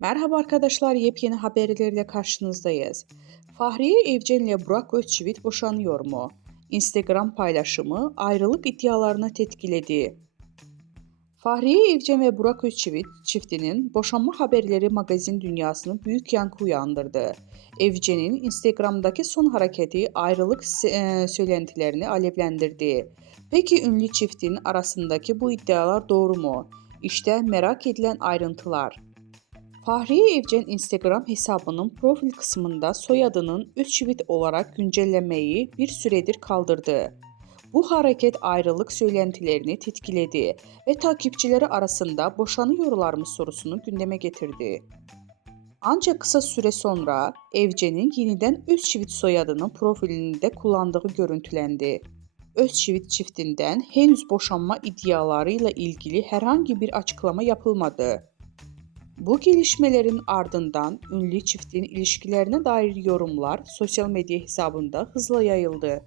Merhaba arkadaşlar, yepyeni haberlerle karşınızdayız. Fahriye Evcen ile Burak Özçivit boşanıyor mu? Instagram paylaşımı ayrılık iddialarını tetikiledi. Fahriye Evcen ve Burak Özçivit çiftinin boşanma haberleri magazin dünyasını büyük yankı uyandırdı. Evcen'in Instagram'daki son hareketi ayrılık söylentilerini alevlendirdi. Peki ünlü çiftin arasındaki bu iddialar doğru mu? İşte merak edilen ayrıntılar. Fahriye Evcen Instagram hesabının profil kısmında soyadının Özçivit olarak güncellemeyi bir süredir kaldırdı. Bu hareket ayrılık söylentilerini tetikiledi ve takipçileri arasında boşanıyorlar mı sorusunu gündeme getirdi. Ancak kısa süre sonra Evcen'in yeniden Özçivit soyadının profilinde kullandığı görüntülendi. Özçivit çiftinden henüz boşanma iddialarıyla ilgili herhangi bir açıklama yapılmadı. Bu gelişmelerin ardından ünlü çiftin ilişkilerine dair yorumlar sosyal medya hesabında hızla yayıldı.